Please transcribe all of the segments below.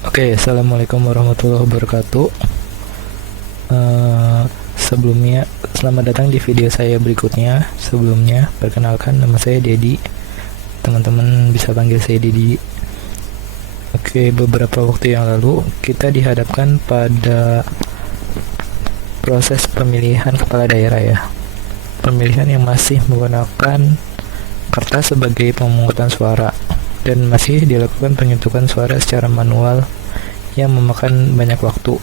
Oke, assalamualaikum warahmatullahi wabarakatuh. Sebelumnya, selamat datang di video saya berikutnya. Sebelumnya, perkenalkan nama saya Dedi. Teman-teman bisa panggil saya Dedi. Oke, beberapa waktu yang lalu kita dihadapkan pada proses pemilihan kepala daerah ya. Pemilihan yang masih menggunakan kertas sebagai pemungutan suara dan masih dilakukan penghitungan suara secara manual yang memakan banyak waktu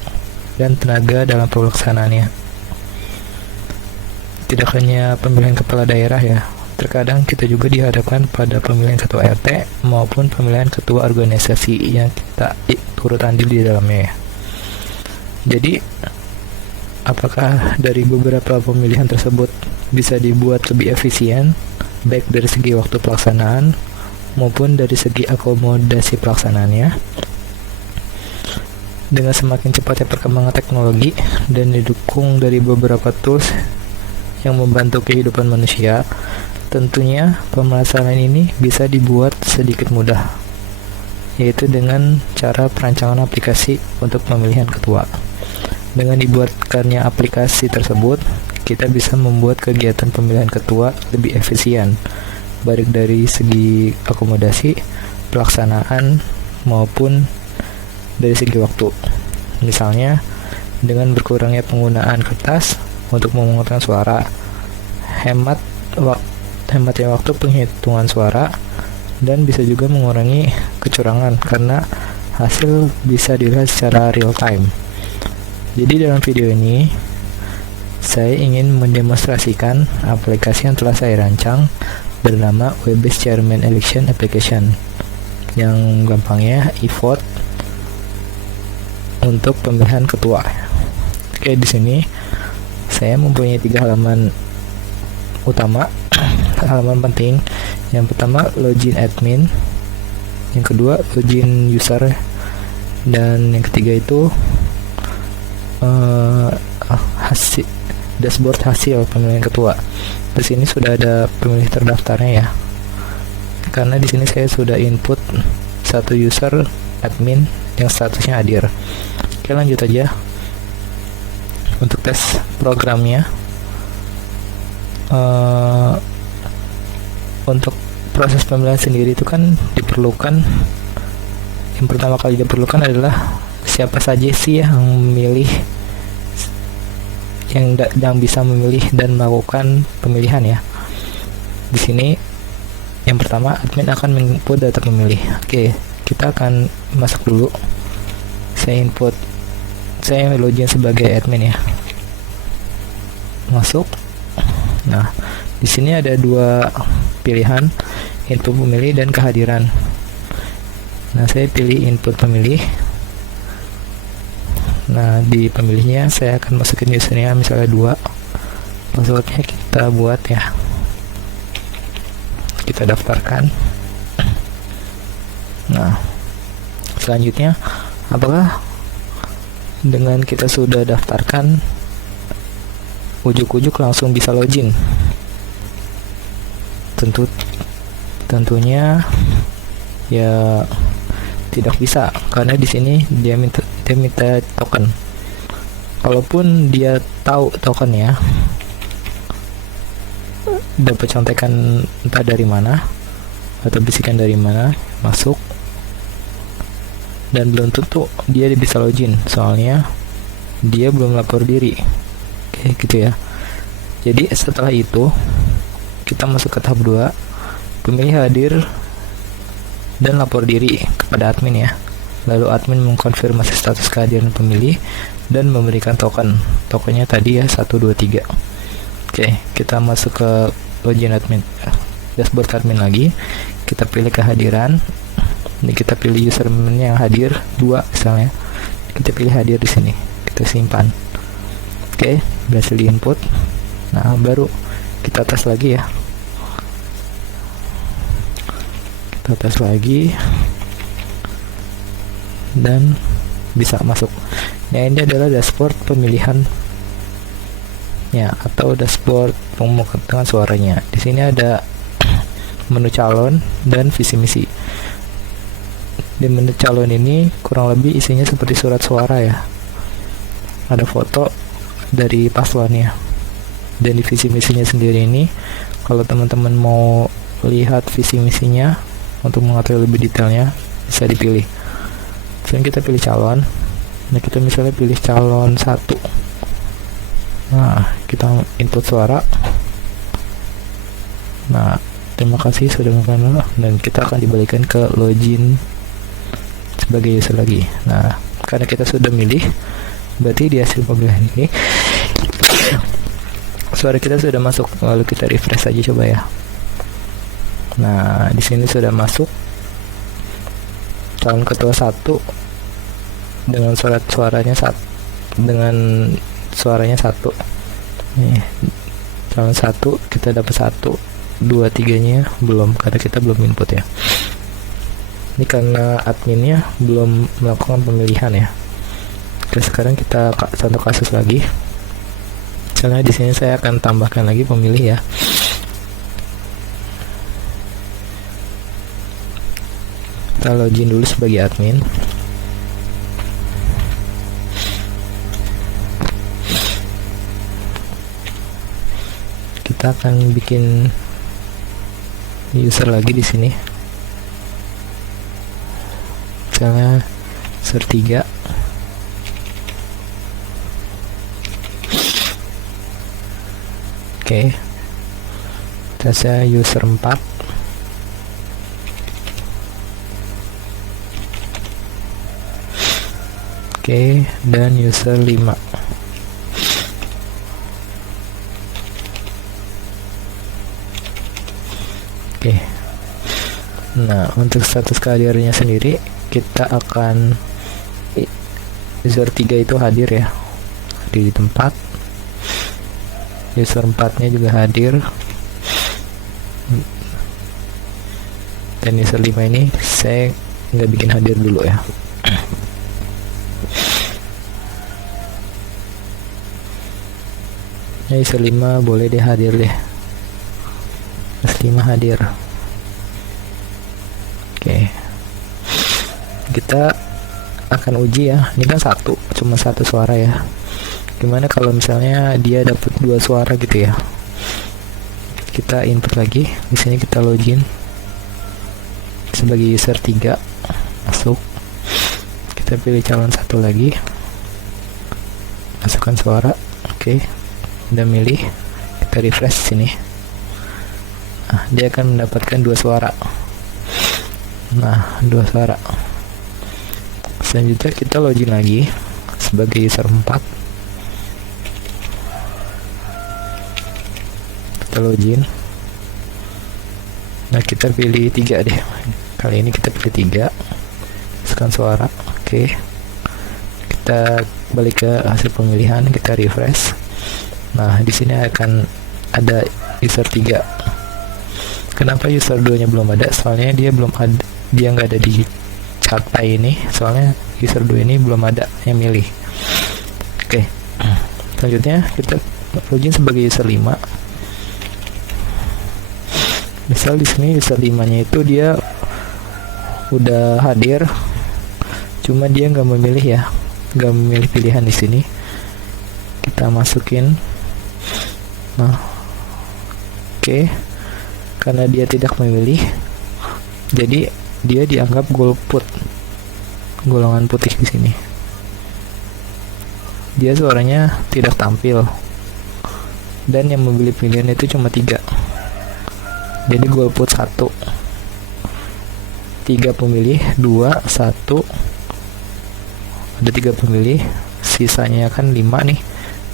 dan tenaga dalam pelaksanaannya. Tidak hanya pemilihan kepala daerah ya, terkadang kita juga dihadapkan pada pemilihan ketua RT maupun pemilihan ketua organisasi yang kita turut andil di dalamnya ya. Jadi, apakah dari beberapa pemilihan tersebut bisa dibuat lebih efisien, baik dari segi waktu pelaksanaan maupun dari segi akomodasi pelaksanaannya? Dengan semakin cepatnya perkembangan teknologi dan didukung dari beberapa tools yang membantu kehidupan manusia, tentunya pemasaran ini bisa dibuat sedikit mudah, yaitu dengan cara perancangan aplikasi untuk pemilihan ketua. Dengan dibuatkannya aplikasi tersebut, kita bisa membuat kegiatan pemilihan ketua lebih efisien, baik dari segi akomodasi, pelaksanaan, maupun dari segi waktu. Misalnya, dengan berkurangnya penggunaan kertas untuk memungutan suara, hematnya waktu penghitungan suara, dan bisa juga mengurangi kecurangan karena hasil bisa dilihat secara real time. Jadi dalam video ini saya ingin mendemonstrasikan aplikasi yang telah saya rancang bernama Web-based Chairman Election Application, yang gampangnya e-vote untuk pemilihan ketua. Oke, di sini saya mempunyai 3 halaman utama, halaman penting. Yang pertama login admin, yang kedua login user, dan yang ketiga itu dashboard hasil pemilihan ketua. Di sini sudah ada pemilih terdaftarnya ya, karena di sini saya sudah input satu user admin yang statusnya hadir. Oke, lanjut aja untuk tes programnya. Untuk proses pemilihan sendiri itu kan diperlukan, yang pertama kali diperlukan adalah siapa saja sih yang memilih, yang bisa memilih dan melakukan pemilihan ya. Di sini yang pertama, admin akan menginput data pemilih. Oke, kita akan masuk dulu. Saya login sebagai admin ya. Masuk. Nah, di sini ada 2 pilihan, input pemilih dan kehadiran. Nah, saya pilih input pemilih. Nah, di pemilihnya saya akan masukin usernya misalnya 2. Passwordnya kita buat ya. Kita daftarkan. Nah, selanjutnya, apakah dengan kita sudah daftarkan ujuk-ujuk langsung bisa login? Tentunya ya tidak bisa, karena di sini dia minta token. Kalaupun dia tahu token ya, dapat contekan entah dari mana atau bisikan dari mana, masuk, dan belum tentu dia bisa login, soalnya dia belum lapor diri. Oke, gitu ya. Jadi setelah itu kita masuk ke tahap 2, pemilih hadir dan lapor diri kepada admin ya. Lalu admin mengkonfirmasi status kehadiran pemilih dan memberikan tokennya tadi ya, 1, 2, 3. Oke, kita masuk ke login admin, dashboard admin lagi. Kita pilih kehadiran. Ini kita pilih user yang hadir 2 misalnya. Kita pilih hadir di sini. Kita simpan. Oke, berhasil diinput. Nah, baru kita tes lagi ya. Kita tes lagi dan bisa masuk. Nah, ini adalah dashboard pemilihan ya, atau dashboard pemungutan suaranya. Di sini ada menu calon dan visi misi. Di menu calon ini kurang lebih isinya seperti surat suara ya. Ada foto dari paslonnya. Dan di visi misinya sendiri ini, kalau teman-teman mau lihat visi misinya untuk mengatur lebih detailnya, bisa dipilih. Misalnya kita pilih calon. Nah, kita misalnya pilih calon 1. Nah, kita input suara. Nah, terima kasih sudah melakukan, dan kita akan dibalikan ke login sebagai user lagi. Nah, karena kita sudah milih, berarti di hasil pemilihan ini suara kita sudah masuk. Lalu kita refresh aja coba ya. Nah, di sini sudah masuk calon ketua 1 dengan suaranya 1. Nih, calon 1 kita dapat 1, 2, 3-nya belum karena kita belum input ya. Ini karena adminnya belum melakukan pemilihan ya. Oke, sekarang kita contoh kasus lagi. Misalnya di sini saya akan tambahkan lagi pemilih ya. Kita login dulu sebagai admin. Kita akan bikin user lagi di sini. Misalnya user 3. Oke. Saya user 4. Oke, dan user 5. Oke. Nah, untuk status kehadirannya sendiri, kita akan user 3 itu hadir ya, di tempat. User 4-nya juga hadir. Dan user 5 ini saya nggak bikin hadir dulu ya. Ya, user 5 boleh deh hadir deh. User 5 hadir. Oke. Kita akan uji ya. Ini kan cuma satu suara ya. Gimana kalau misalnya dia dapat 2 suara gitu ya? Kita input lagi. Di sini kita login sebagai user 3. Masuk. Kita pilih calon 1 lagi. Masukkan suara. Oke. Udah milih. Kita refresh sini. Nah, dia akan mendapatkan 2 suara. Nah, 2 suara. Selanjutnya kita login lagi sebagai user 4. Kita login. Nah, kita pilih 3 deh. Kali ini kita pilih 3. Masukkan suara. Oke. Kita balik ke hasil pemilihan, kita refresh. Nah, di sini akan ada user 3. Kenapa user 2-nya belum ada? Soalnya dia belum ada, dia nggak ada di chart ini. Soalnya user 2 ini belum ada yang milih. Oke. Selanjutnya kita login sebagai user 5. Misal di sini user 5-nya itu dia udah hadir, cuma dia nggak memilih ya, nggak memilih pilihan di sini. Kita masukin. Nah, oke. Karena dia tidak memilih, jadi dia dianggap golput, golongan putih di sini. Dia suaranya tidak tampil, dan yang memilih pilihan itu cuma 3. Jadi golput 1. 3 pemilih, 2, 1. Ada 3 pemilih, sisanya kan 5 nih.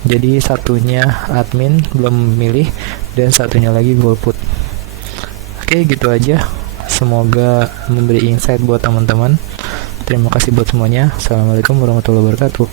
Jadi satunya admin belum memilih, dan satunya lagi golput. Oke, gitu aja. Semoga memberi insight buat teman-teman. Terima kasih buat semuanya. Assalamualaikum warahmatullahi wabarakatuh.